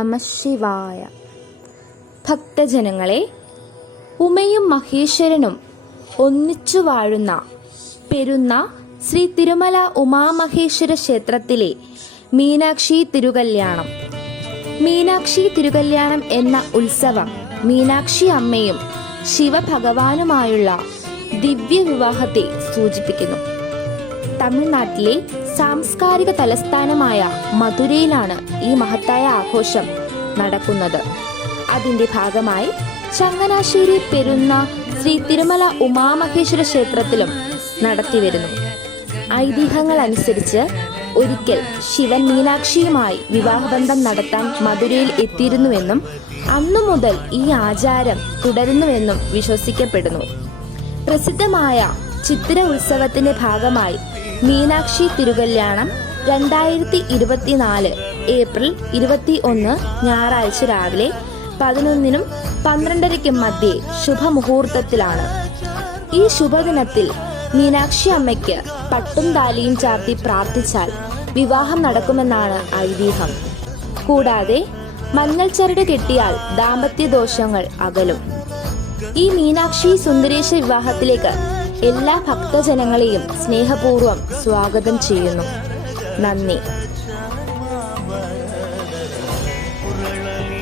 നമ ശിവായ. ഭക്തജനങ്ങളെ ഉമയും മഹേശ്വരനും ഒന്നിച്ചു വാഴുന്ന പെരുന്ന ശ്രീ തിരുമല ഉമാമഹേശ്വര ക്ഷേത്രത്തിലെ മീനാക്ഷി തിരുകല്യാണം. മീനാക്ഷി തിരുകല്യാണം എന്ന ഉത്സവം മീനാക്ഷി അമ്മയും ശിവഭഗവാനുമായുള്ള ദിവ്യ വിവാഹത്തെ സൂചിപ്പിക്കുന്നു. തമിഴ്നാട്ടിലെ സാംസ്കാരിക തലസ്ഥാനമായ മധുരയിലാണ് ഈ മഹത്തായ ആഘോഷം നടക്കുന്നത്. അതിന്റെ ഭാഗമായി ചങ്ങനാശ്ശേരി പെരുന്ന ശ്രീ തിരുമല ഉമാമഹേശ്വര ക്ഷേത്രത്തിലും നടത്തിവരുന്നു. ഐതിഹ്യങ്ങൾ അനുസരിച്ച് ഒരിക്കൽ ശിവൻ മീനാക്ഷിയുമായി വിവാഹബന്ധം നടത്താൻ മധുരയിൽ എത്തിയിരുന്നുവെന്നും അന്നു മുതൽ ഈ ആചാരം തുടരുന്നുവെന്നും വിശ്വസിക്കപ്പെടുന്നു. പ്രസിദ്ധമായ ചിത്തിര ഉത്സവത്തിന്റെ ഭാഗമായി മീനാക്ഷി തിരുകല്യാണം രണ്ടായിരത്തി ഇരുപത്തിനാല് ഏപ്രിൽ ഇരുപത്തി ഒന്ന് ഞായറാഴ്ച രാവിലെ പതിനൊന്നിനും പന്ത്രണ്ടരയ്ക്കും മധ്യേ ശുഭമുഹൂർത്തത്തിലാണ്. ഈ ശുഭദിനത്തിൽ മീനാക്ഷി അമ്മയ്ക്ക് പട്ടും താലിയും ചാർത്തി പ്രാർത്ഥിച്ചാൽ വിവാഹം നടക്കുമെന്നാണ് ഐതിഹ്യം. കൂടാതെ മഞ്ഞൾ ചരട് കെട്ടിയാൽ ദാമ്പത്യ ദോഷങ്ങൾ അകലും. ഈ മീനാക്ഷി സുന്ദരേശ വിവാഹത്തിലേക്ക് എല്ലാ ഭക്തജനങ്ങളെയും സ്നേഹപൂർവ്വം സ്വാഗതം ചെയ്യുന്നു നന്ദി ಪುರಳಲಿ